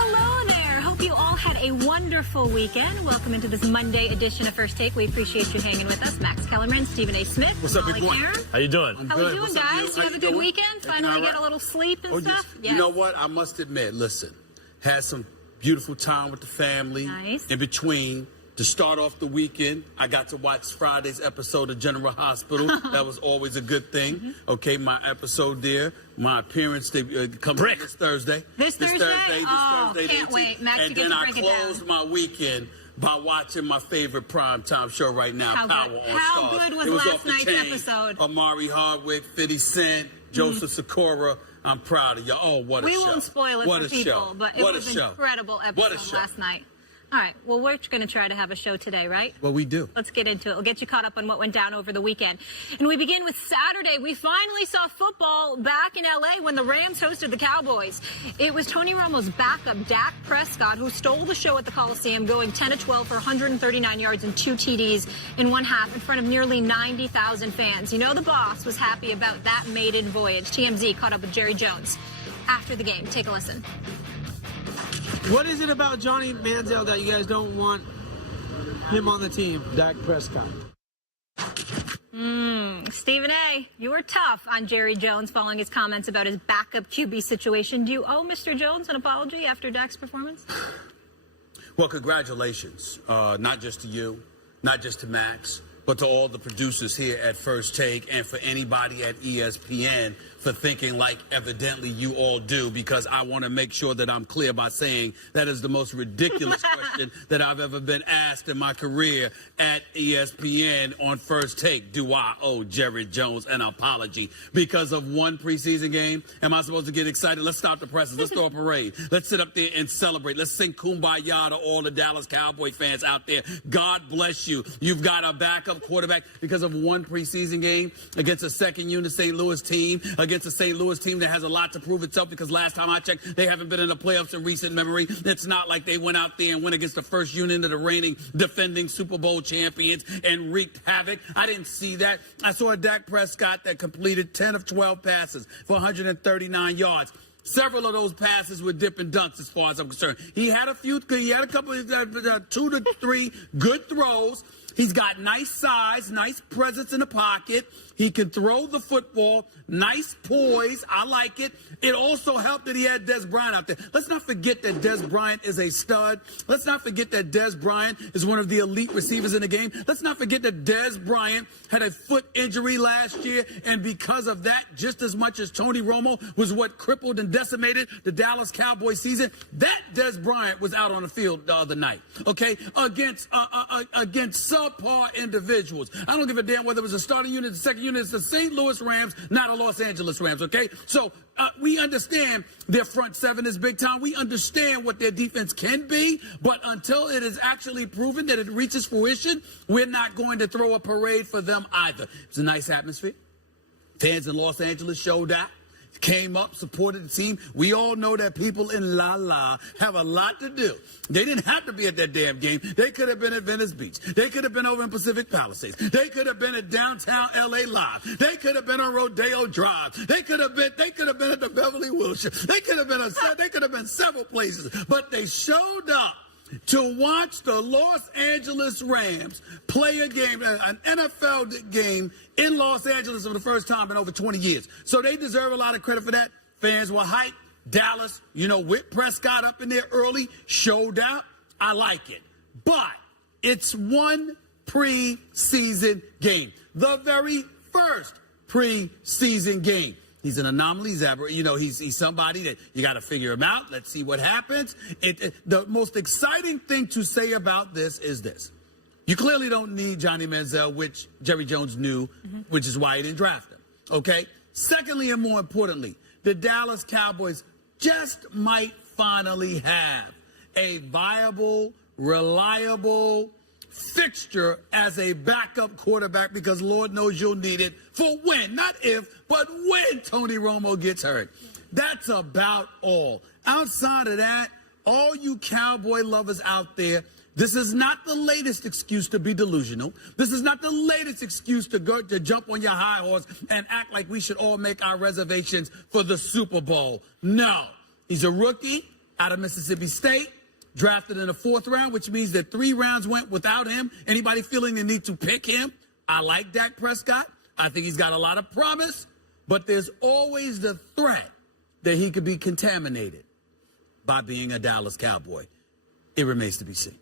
Hello there. Hope you all had a wonderful weekend. Welcome into this Monday edition of First Take. We appreciate you hanging with us. Max Kellerman, Stephen A. Smith. What's up, big boy? How you doing? How we doing, guys? You have a good weekend? Finally get a little sleep and stuff? You know what? I must admit, listen, had some beautiful time with the family. Nice. In between. To start off the weekend, I got to watch Friday's episode of General Hospital. That was always a good thing. Okay, my episode there, my appearance comes this Thursday. This Thursday? Oh, can't wait. Max, and you get then to I break it down. closed my weekend by watching my favorite primetime show right now, How Power good. on How Stars. good was It was last off the night's chain. episode? Amari Hardwick, 50 Cent, Joseph Sikora. I'm proud of you. Oh, what a show. We won't spoil it What for a people, show. but it What a was an show. incredible What a episode show. last night. All right, well, we're going to try to have a show today, right? Well, we do. Let's get into it. We'll get you caught up on what went down over the weekend. And we begin with Saturday. We finally saw football back in L.A. when the Rams hosted the Cowboys. It was Tony Romo's backup, Dak Prescott, who stole the show at the Coliseum, going 10-12 for 139 yards and 2 TDs in one half in front of nearly 90,000 fans. You know the boss was happy about that maiden voyage. TMZ caught up with Jerry Jones after the game. Take a listen. What is it about Johnny Manziel that you guys don't want him on the team, Dak Prescott? Stephen A., you were tough on Jerry Jones following his comments about his backup QB situation. Do you owe Mr. Jones an apology after Dak's performance? Well, congratulations, not just to you, not just to Max, but to all the producers here at First Take and for anybody at ESPN for thinking like evidently you all do, because I want to make sure that I'm clear by saying that is the most ridiculous question that I've ever been asked in my career at ESPN on First Take. Do I owe Jerry Jones an apology because of one preseason game? Am I supposed to get excited? Let's stop the presses. Let's throw a parade. Let's sit up there and celebrate. Let's sing Kumbaya to all the Dallas Cowboy fans out there. God bless you. You've got a backup quarterback because of one preseason game against a second unit St. Louis team, against a St. Louis team that has a lot to prove itself, because last time I checked, they haven't been in the playoffs in recent memory. It's not like they went out there and went against the first unit of the reigning defending Super Bowl champions and wreaked havoc. I didn't see that. I saw a Dak Prescott that completed 10 of 12 passes for 139 yards. Several of those passes were dip and dunks as far as I'm concerned. He had a couple of 2 to 3 good throws. He's got nice size, nice presence in the pocket. He can throw the football, nice poise. I like it. It also helped that he had Dez Bryant out there. Let's not forget that Dez Bryant is a stud. Let's not forget that Dez Bryant is one of the elite receivers in the game. Let's not forget that Dez Bryant had a foot injury last year, and because of that, just as much as Tony Romo was what crippled and decimated the Dallas Cowboys season, that Dez Bryant was out on the field the other night, okay, against subpar individuals. I don't give a damn whether it was a starting unit, the second unit. It's the St. Louis Rams, not a Los Angeles Rams, okay? So we understand their front seven is big time. We understand what their defense can be, but until it is actually proven that it reaches fruition, we're not going to throw a parade for them either. It's a nice atmosphere. Fans in Los Angeles showed out. Came up, supported the team. We all know that people in La La have a lot to do. They didn't have to be at that damn game. They could have been at Venice Beach. They could have been over in Pacific Palisades. They could have been at downtown LA Live. They could have been on Rodeo Drive. They could have been at the Beverly Wilshire. They could have been several places. But they showed up to watch the Los Angeles Rams play a game, an NFL game in Los Angeles for the first time in over 20 years. So they deserve a lot of credit for that. Fans were hyped. Dallas, with Prescott up in there early, showed out. I like it. But it's one preseason game. The very first preseason game. He's an anomaly. He's somebody that you got to figure him out. Let's see what happens. The most exciting thing to say about this is this. You clearly don't need Johnny Manziel, which Jerry Jones knew, which is why he didn't draft him. Okay? Secondly, and more importantly, the Dallas Cowboys just might finally have a viable, reliable fixture as a backup quarterback, because Lord knows you'll need it for when, not if, but when Tony Romo gets hurt. That's about all. Outside of that, all you Cowboy lovers out there, this is not the latest excuse to be delusional. This is not the latest excuse to jump on your high horse and act like we should all make our reservations for the Super Bowl. No. He's a rookie. out of Mississippi State, drafted in the 4th round, which means that 3 rounds went without him. Anybody feeling the need to pick him? I like Dak Prescott. I think he's got a lot of promise, but there's always the threat that he could be contaminated by being a Dallas Cowboy. It remains to be seen.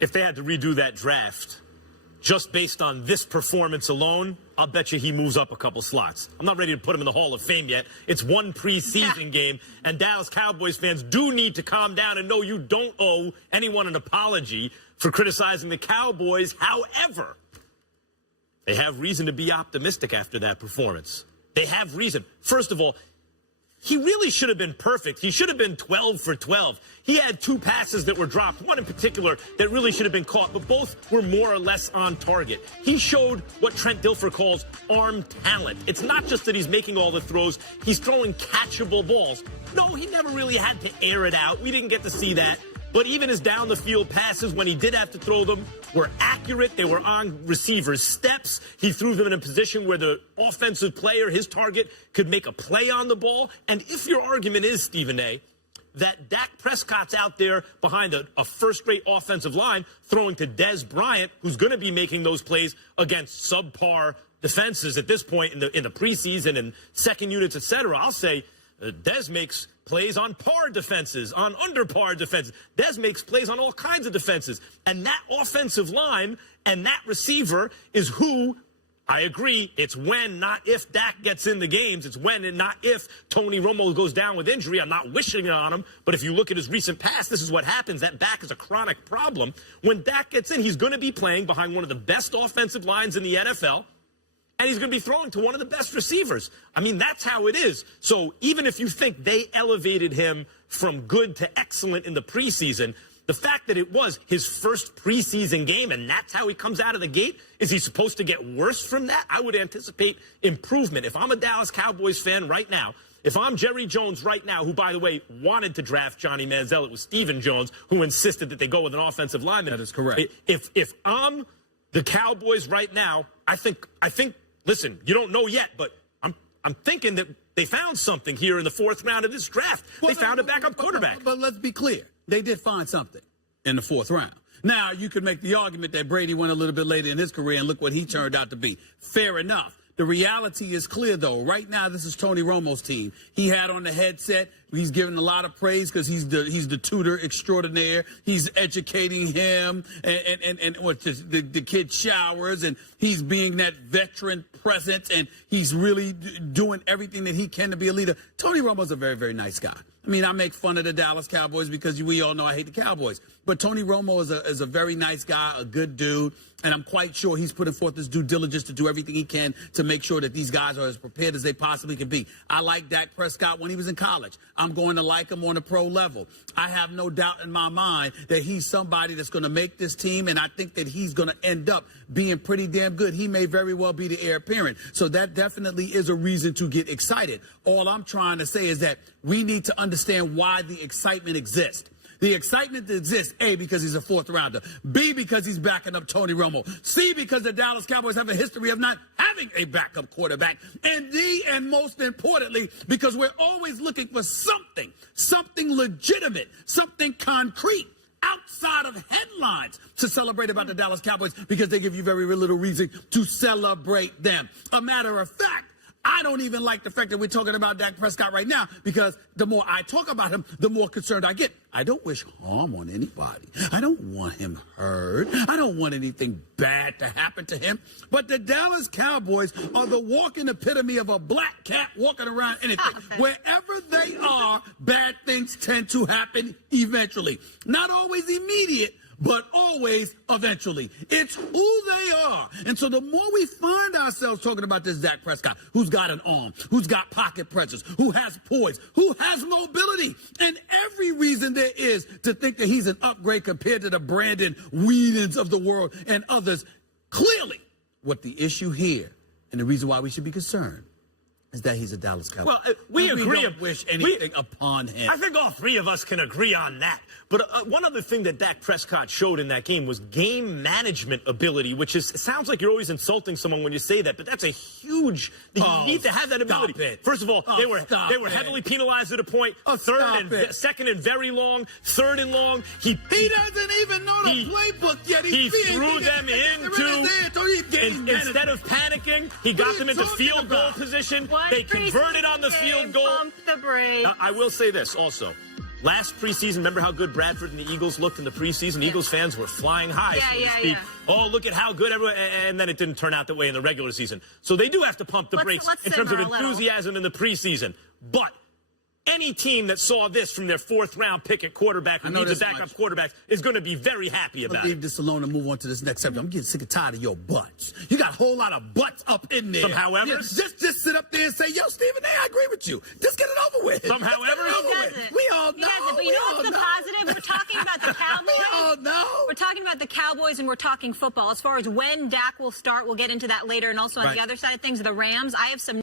If they had to redo that draft, just based on this performance alone, I'll bet you he moves up a couple slots. I'm not ready to put him in the Hall of Fame yet. It's one preseason game, and Dallas Cowboys fans do need to calm down and know you don't owe anyone an apology for criticizing the Cowboys. However, they have reason to be optimistic after that performance. They have reason. First of all, he really should have been perfect. He should have been 12 for 12. He had 2 passes that were dropped, one in particular that really should have been caught, but both were more or less on target. He showed what Trent Dilfer calls arm talent. It's not just that he's making all the throws, he's throwing catchable balls. No, he never really had to air it out. We didn't get to see that. But even his down-the-field passes, when he did have to throw them, were accurate. They were on receivers' steps. He threw them in a position where the offensive player, his target, could make a play on the ball. And if your argument is, Stephen A., that Dak Prescott's out there behind a first-rate offensive line throwing to Dez Bryant, who's going to be making those plays against subpar defenses at this point in the preseason and second units, et cetera, I'll say Dez makes plays on par defenses, on under par defenses. Dez makes plays on all kinds of defenses. And that offensive line and that receiver is who, I agree, it's when, not if Dak gets in the games. It's when and not if Tony Romo goes down with injury. I'm not wishing it on him, but if you look at his recent past, this is what happens. That back is a chronic problem. When Dak gets in, he's going to be playing behind one of the best offensive lines in the NFL. And he's going to be throwing to one of the best receivers. I mean, that's how it is. So even if you think they elevated him from good to excellent in the preseason, the fact that it was his first preseason game and that's how he comes out of the gate, is he supposed to get worse from that? I would anticipate improvement. If I'm a Dallas Cowboys fan right now, if I'm Jerry Jones right now, who, by the way, wanted to draft Johnny Manziel, it was Stephen Jones who insisted that they go with an offensive lineman. That is correct. If I'm the Cowboys right now, I think. Listen, you don't know yet, but I'm thinking that they found something here in the 4th round of this draft. They found a backup quarterback. But let's be clear. They did find something in the 4th round. Now, you could make the argument that Brady went a little bit later in his career, and look what he turned out to be. Fair enough. The reality is clear, though. Right now, this is Tony Romo's team. He had on the headset. He's given a lot of praise because he's the tutor extraordinaire. He's educating him and what the kid showers, and he's being that veteran presence, and he's really doing everything that he can to be a leader. Tony Romo's a very, very nice guy. I mean, I make fun of the Dallas Cowboys because we all know I hate the Cowboys. But Tony Romo is a very nice guy, a good dude, and I'm quite sure he's putting forth his due diligence to do everything he can to make sure that these guys are as prepared as they possibly can be. I like Dak Prescott when he was in college. I'm going to like him on a pro level. I have no doubt in my mind that he's somebody that's going to make this team, and I think that he's going to end up being pretty damn good. He may very well be the heir apparent. So that definitely is a reason to get excited. All I'm trying to say is that we need to understand why the excitement exists. The excitement exists, A, because he's a 4th rounder, B, because he's backing up Tony Romo, C, because the Dallas Cowboys have a history of not having a backup quarterback, and D, and most importantly, because we're always looking for something legitimate, something concrete outside of headlines to celebrate about the Dallas Cowboys, because they give you very little reason to celebrate them. A matter of fact, I don't even like the fact that we're talking about Dak Prescott right now, because the more I talk about him, the more concerned I get. I don't wish harm on anybody. I don't want him hurt. I don't want anything bad to happen to him. But the Dallas Cowboys are the walking epitome of a black cat walking around anything. Wherever they are, bad things tend to happen eventually. Not always immediate, but always eventually. It's who they are. And so the more we find ourselves talking about this Dak Prescott, who's got an arm, who's got pocket pressures, who has poise, who has mobility, and every reason there is to think that he's an upgrade compared to the Brandon Whedons of the world and others, clearly what the issue here and the reason why we should be concerned is that he's a Dallas Cowboy. Well, we agree. Don't wish anything upon him. I think all three of us can agree on that. But one other thing that Dak Prescott showed in that game was game management ability, which is, it sounds like you're always insulting someone when you say that, but that's a huge, you need to have that ability. It. First of all, they were heavily penalized at a point, second and very long, third and long. He doesn't even know the playbook yet. He threw them into, instead of panicking, he got them into field goal position. They converted on the field goal. Pump the brakes. I will say this also. Last preseason, remember how good Bradford and the Eagles looked in the preseason? Eagles fans were flying high, so to speak. Oh, look at how good everyone, and then it didn't turn out that way in the regular season. So they do have to pump the brakes in terms of enthusiasm in the preseason. But any team that saw this from their fourth-round pick at quarterback who needs a backup quarterback is going to be very happy about it. Leave this alone and move on to this next subject. I'm getting sick and tired of your butts. You got a whole lot of butts up in there. Some howevers? Just sit up there and say, yo, Stephen A., I agree with you. Just get it over with. Some howevers? We all know. But you know what's the positive? We're talking about the Cowboys. We all know. We're talking about the Cowboys and we're talking football. As far as when Dak will start, we'll get into that later. And also on the other side of things, the Rams, I have some